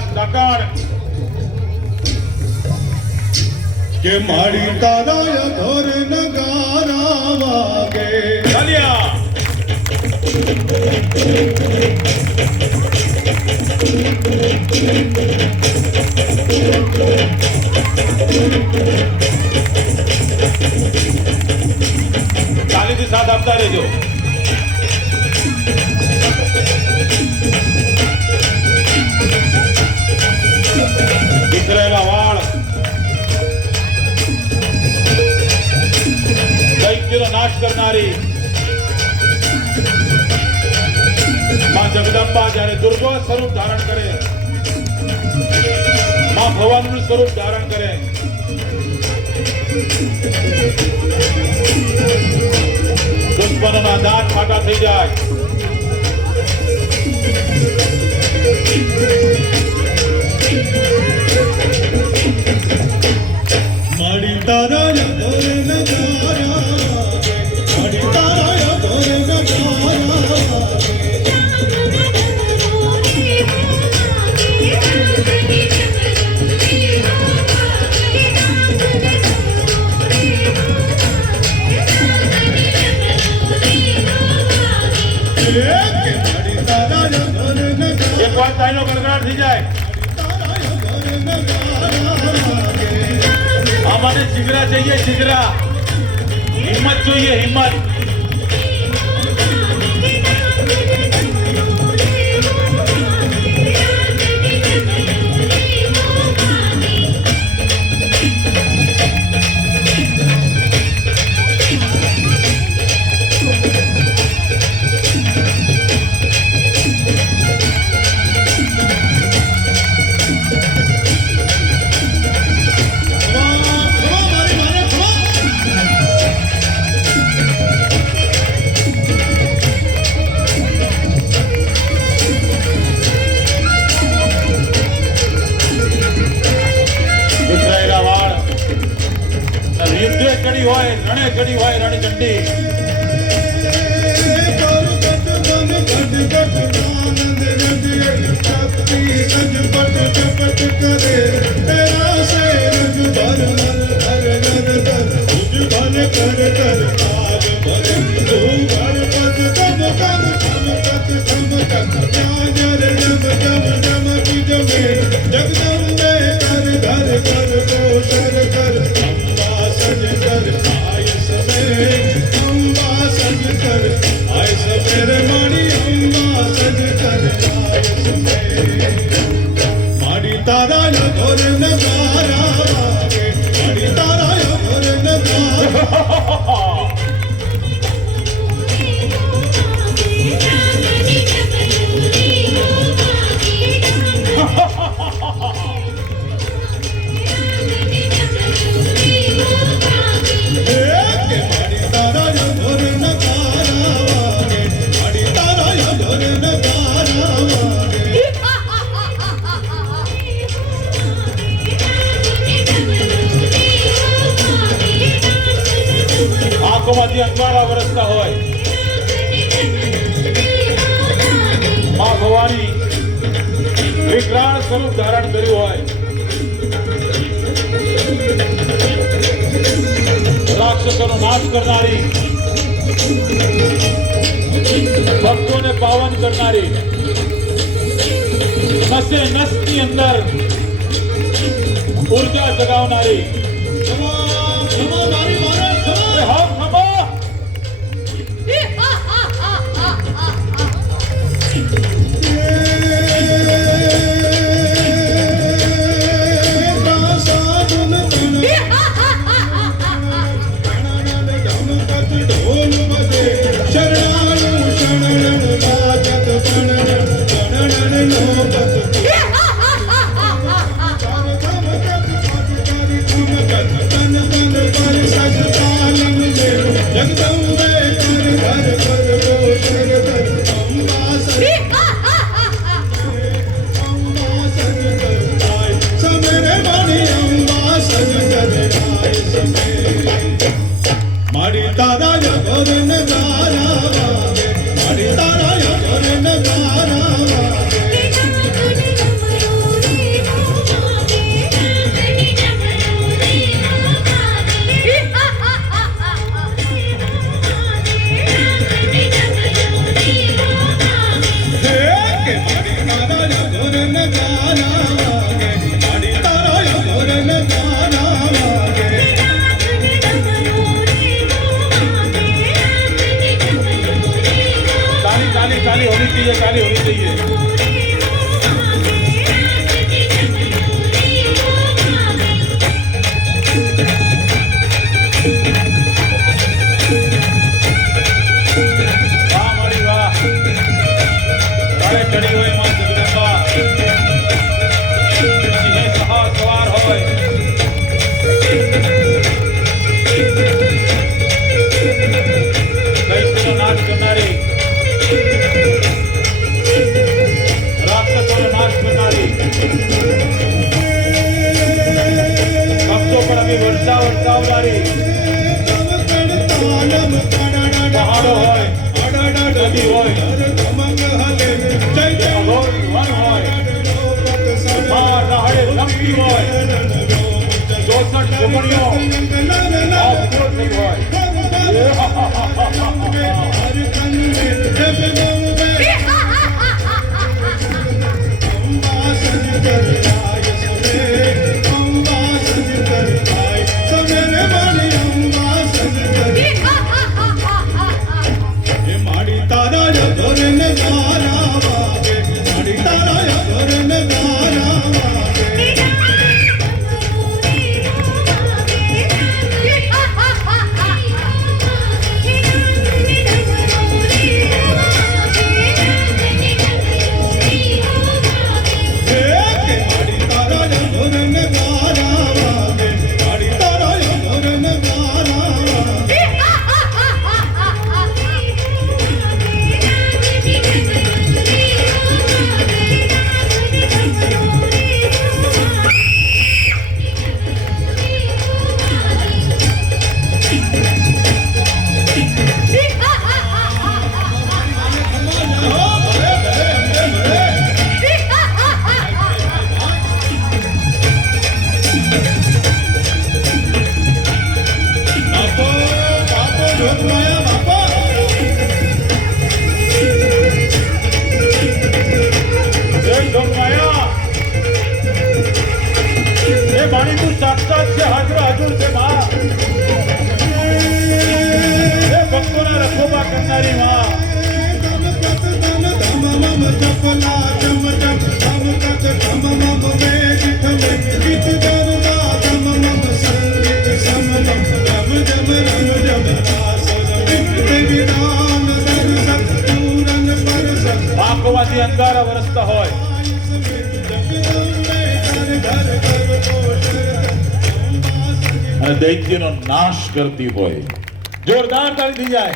ખાસ ડાકણ કે મારી તારા ઘર નગારા વાગે ચાલ્યા તાલીથી સાથ આપતા રહેજો. વિખરેલા વાળ દૈત્યનો નાશ કરનારી માં જગદંબા જ્યારે દુર્ગો સ્વરૂપ ધારણ કરે, માં ભવાનીનું સ્વરૂપ ધારણ કરે, દુશ્મનોના દાંત ફાટા થઈ જાય. મારી તારા ઘર નગારા મારી તારા ઘર નગારા એક વાર તાઈનો ગડગડાટ થઈ જાય. અમારે શિગરા चाहिए, શિગરા. હિંમત જોઈએ, હિંમત. ચડી હોય, રણે ચડી હોય, રણચંડી આંખોમાંથી અંગારા વરસતા હોય. માં ભવાની વિકરાળ સ્વરૂપ ધારણ કર્યું હોય. રાક્ષસોનો નાશ કરનારી, ભક્તોને પાવન કરનારી, નસે નસની અંદર ઉર્જા જગાવનારી. Thank you. માડી તારા ઢોર નગારા વાગે માડી તારા ઢોર નગારા વાગે ताली ताली ताली होनी चाहिए, ताली होनी चाहिए। वाह मारी वाह, राड़े चढ़ी हुई मां जगदंबा, सिंहे सहा सवार होय। दैत्यनो नाश करनारी, राक्षसोનો નાશ કરનારી, ભક્તો પર અભી વર્ષા વરસાવનારી, પહાડો હોય, નદી હોય, અઘોર વન હોય, માં રાહડે લંબી હોય, 64 ઝૂંપડીઓ ઓફરોડ થઈ હોય। માડી તારા ઢોર નગારા વાગે માડી તારા ઢોર નગારા વાગે વાણી તું સાક્ષાત છે, હાજર હાજર છે માં, એ ભક્તોના રખોબા કરનારી માં। આંખોમાંથી અંગારા વરસતા હોય, અને દૈત્યનો નાશ કરતી હોય। જોરદાર તાળી થઈ જાય।